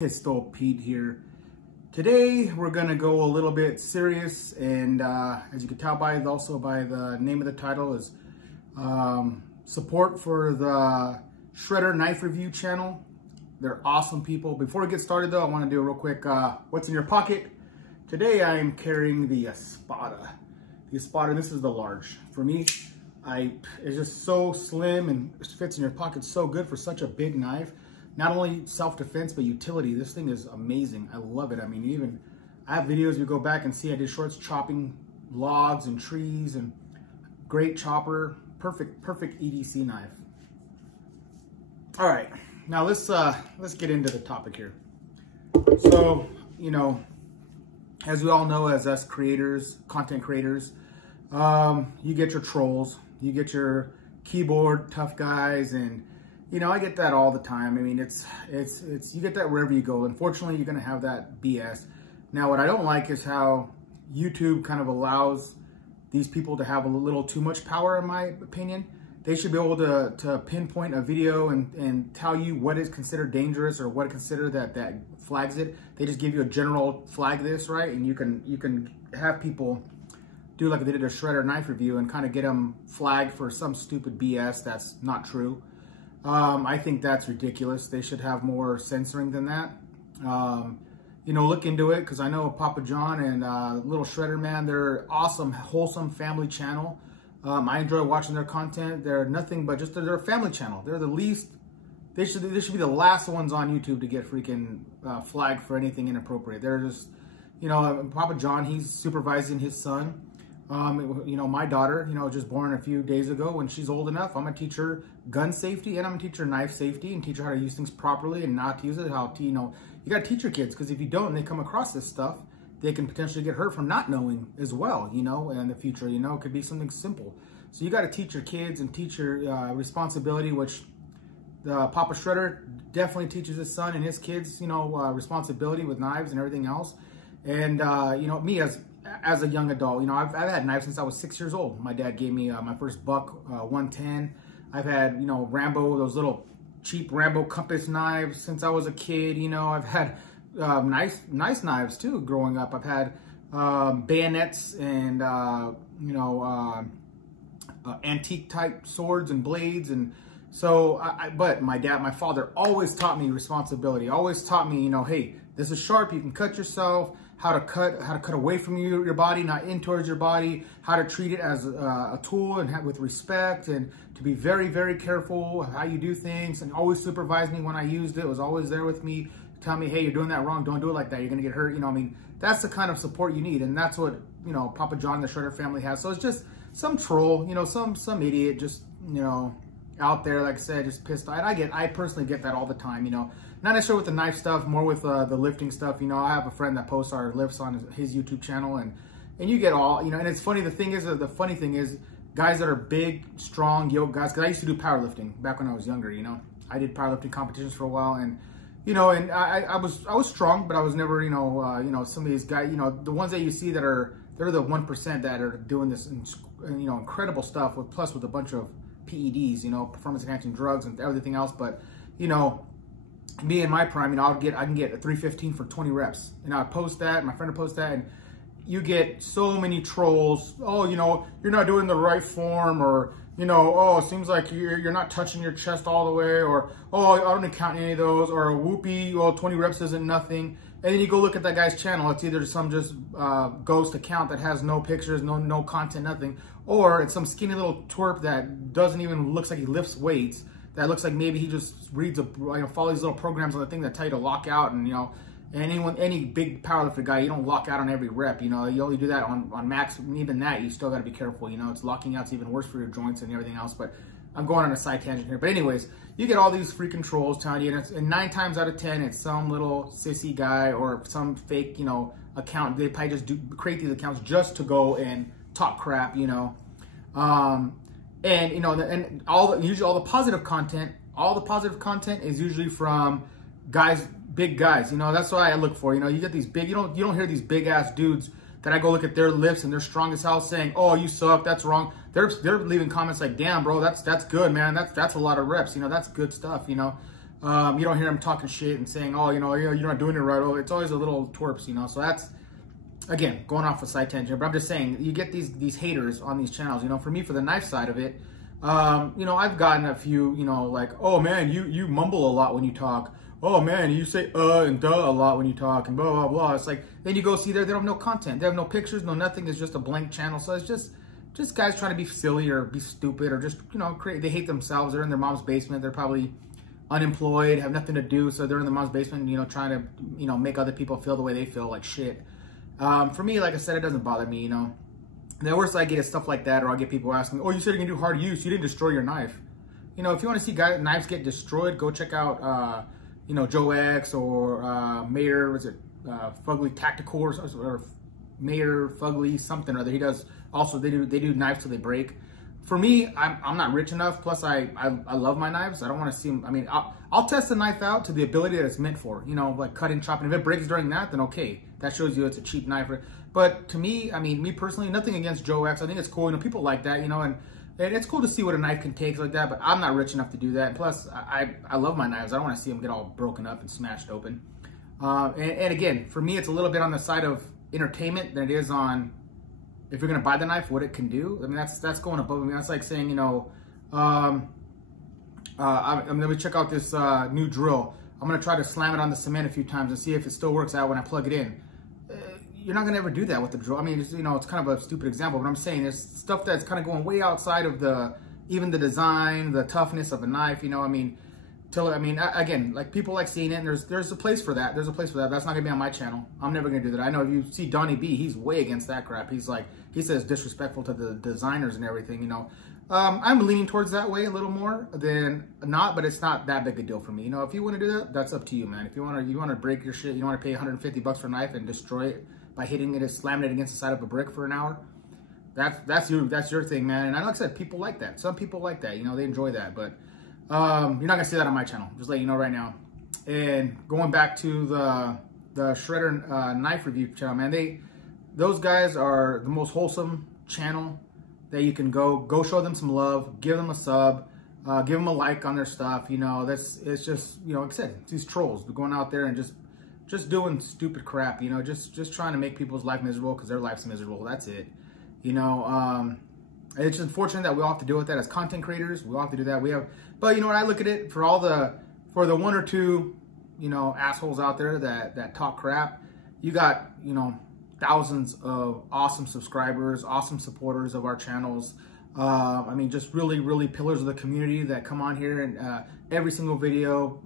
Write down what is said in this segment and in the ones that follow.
Pistol Pete here. Today we're gonna go a little bit serious, and as you can tell by the name of the title is support for the Shredder Knife Review channel. They're awesome people. Before we get started though, I want to do a real quick what's in your pocket. Today I am carrying the Espada. The Espada, this is the large. For me, it's just so slim and fits in your pocket so good for such a big knife. Not only self-defense, but utility. This thing is amazing. I love it. I mean, I have videos you go back and see I did shorts chopping logs and trees, and great chopper. Perfect EDC knife. All right, now let's get into the topic here. So, you know, as we all know, as us creators, content creators, you get your trolls, you get your keyboard tough guys, and you know, I get that all the time. I mean, it's you get that wherever you go. Unfortunately, you're gonna have that BS. Now, what I don't like is how YouTube kind of allows these people to have a little too much power, in my opinion. They should be able to pinpoint a video and tell you what is considered dangerous or what is considered that flags it. They just give you a general flag this, right? And you can have people do like they did a Shredder Knife Review and kind of get them flagged for some stupid BS that's not true. I think that's ridiculous. They should have more censoring than that. You know, look into it, because I know Papa John and Little Shredder Man, they're awesome, wholesome family channel. I enjoy watching their content. They're nothing but just they're a family channel. They're the least, they should be the last ones on YouTube to get freaking flagged for anything inappropriate. They're just, you know, Papa John, he's supervising his son. You know, my daughter, you know, just born a few days ago. When she's old enough, I'm gonna teach her gun safety, and I'm gonna teach her knife safety, and teach her how to use things properly and not to use it. How to, you know, you gotta teach your kids, because if you don't and they come across this stuff, they can potentially get hurt from not knowing as well, you know, in the future. You know, it could be something simple. So you gotta teach your kids and teach your responsibility, which Papa Shredder definitely teaches his son and his kids, you know, responsibility with knives and everything else. And you know, me as a young adult, you know, I've had knives since I was 6 years old. My dad gave me my first buck 110. I've had, you know, Rambo, those little cheap Rambo compass knives since I was a kid. You know, I've had nice knives too growing up. I've had bayonets and you know, antique type swords and blades. And so but my father always taught me responsibility, always taught me, you know, hey, this is sharp, you can cut yourself, how to cut away from your body, not in towards your body, how to treat it as a tool and with respect, and to be very, very careful how you do things, and always supervise me when I used it, was always there with me, tell me, hey, you're doing that wrong, don't do it like that, you're gonna get hurt, you know, I mean, that's the kind of support you need, and that's what, you know, Papa John and the Shredder family has. So it's just some troll, you know, some idiot just, you know, out there, like I said, just pissed off. I personally get that all the time, you know, not necessarily with the knife stuff, more with the lifting stuff. You know, I have a friend that posts our lifts on his YouTube channel, and you get all, you know, and it's funny, the funny thing is, guys that are big, strong, yoked guys, because I used to do powerlifting back when I was younger, you know, I did powerlifting competitions for a while, and, you know, and I was strong, but I was never, you know, some of these guys, you know, the ones that you see that they're the 1% that are doing this, you know, incredible stuff with a bunch of PEDs, you know, performance enhancing drugs and everything else. But, you know, me in my prime, you know, I can get a 315 for 20 reps. And I post that, my friend would post that, and you get so many trolls. Oh, you know, you're not doing the right form, or, you know, oh, it seems like you're not touching your chest all the way, or, oh, I don't count any of those, or whoopee, well, 20 reps isn't nothing. And then you go look at that guy's channel, it's either some just ghost account that has no pictures, no content, nothing, or it's some skinny little twerp that doesn't even looks like he lifts weights, that looks like maybe he just reads follow these little programs on the thing that tell you to lock out. And, you know, any big powerlifter guy, you don't lock out on every rep, you know, you only do that on max, and even that, you still got to be careful, you know, it's locking out's even worse for your joints and everything else. But I'm going on a side tangent here. But anyways, you get all these freaking trolls telling you, and 9 times out of 10, it's some little sissy guy or some fake, you know, account. They probably just create these accounts just to go and talk crap, you know. And, you know, and usually all the positive content is usually from guys, big guys, you know. That's why I look for, you know, you get these big, you don't hear these big ass dudes that I go look at their lifts and they're strong as hell saying, oh, you suck, that's wrong. They're leaving comments like, damn, bro, that's good, man. That's a lot of reps, you know, that's good stuff, you know. You don't hear them talking shit and saying, oh, you're not doing it right. Oh, it's always a little twerps, So that's, again, going off a side tangent, but I'm just saying, you get these haters on these channels. For me, for the knife side of it, I've gotten a few, like, oh man, you mumble a lot when you talk. Oh man, you say and duh a lot when you talk and blah, blah, blah. It's like, then you go see there, they don't have no content. They have no pictures, no nothing. It's just a blank channel. So it's just guys trying to be silly or be stupid or just, they hate themselves. They're in their mom's basement. They're probably unemployed, have nothing to do. So they're in their mom's basement, trying to, make other people feel the way they feel, like shit. For me, like I said, it doesn't bother me, The worst I get is stuff like that, or I'll get people asking, oh, you said you can do hard use. You didn't destroy your knife. If you want to see knives get destroyed, go check out, Joe X or Mayor, was it Fugly Tactical or Mayor Fugly something or other. He does also, they do knives till they break. For me, I'm not rich enough. Plus, I love my knives. I don't want to see them. I mean, I'll test the knife out to the ability that it's meant for. Like cutting, chopping. If it breaks during that, then okay, that shows you it's a cheap knife. But to me, I mean, me personally, nothing against Joe X. I think it's cool. People like that. And it's cool to see what a knife can take like that, but I'm not rich enough to do that. And plus, I love my knives. I don't want to see them get all broken up and smashed open. And again, for me, it's a little bit on the side of entertainment than it is on, if you're going to buy the knife, what it can do. I mean, that's going above me. That's like saying, let me check out this new drill. I'm going to try to slam it on the cement a few times and see if it still works out when I plug it in. You're not gonna ever do that with the drill. I mean, it's kind of a stupid example, but I'm saying there's stuff that's kind of going way outside of even the design, the toughness of a knife. Again, like people like seeing it, and there's a place for that. There's a place for that. That's not gonna be on my channel. I'm never gonna do that. I know if you see Donnie B, he's way against that crap. He says disrespectful to the designers and everything. I'm leaning towards that way a little more than not, but it's not that big a deal for me. If you want to do that, that's up to you, man. If you want to break your shit, you want to pay $150 for a knife and destroy it by hitting it and slamming it against the side of a brick for an hour, that's your thing, man. And like I said, people like that. Some people like that, they enjoy that. But you're not gonna see that on my channel. Just let you know right now. And going back to the Shredder knife review channel, man, those guys are the most wholesome channel that you can go show them some love, give them a sub, give them a like on their stuff. It's just like I said, it's these trolls going out there and just doing stupid crap, just trying to make people's life miserable because their life's miserable. That's it. It's unfortunate that we all have to deal with that as content creators. We all have to do that. But when I look at it, for the one or two, assholes out there that talk crap, you got, thousands of awesome subscribers, awesome supporters of our channels. I mean, just really, really pillars of the community that come on here and every single video,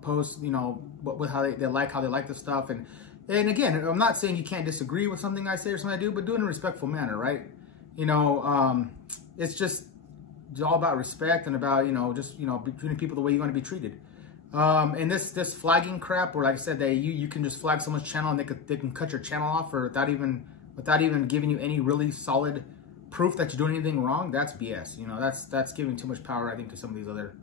post, with how they like the stuff. And again, I'm not saying you can't disagree with something I say or something I do, but do it in a respectful manner, right? It's all about respect and about, be treating people the way you want to be treated. And this flagging crap, where like I said, you can just flag someone's channel and they can cut your channel off without even giving you any really solid proof that you're doing anything wrong. That's BS. That's giving too much power, I think, to some of these other,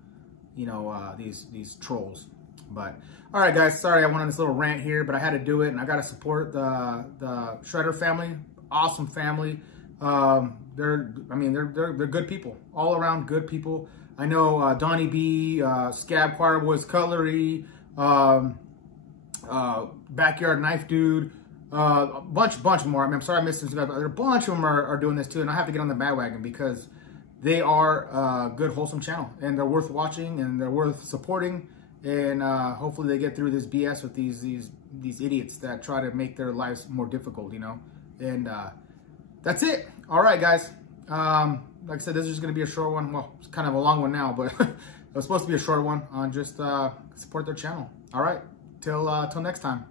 these trolls. But all right, guys, sorry I went on this little rant here, but I had to do it, and I got to support the Shredder family. Awesome family. They're good people, all around good people. I know Donnie B, Scab Choir Boys Cutlery, Backyard Knife Dude, a bunch more. I mean, I'm sorry I missed some, but a bunch of them are doing this too, and I have to get on the bandwagon because they are a good, wholesome channel, and they're worth watching, and they're worth supporting, and hopefully they get through this BS with these idiots that try to make their lives more difficult, and that's it. All right, guys. Like I said, this is just going to be a short one. Well, it's kind of a long one now, but it was supposed to be a short one on just support their channel. All right. Till next time.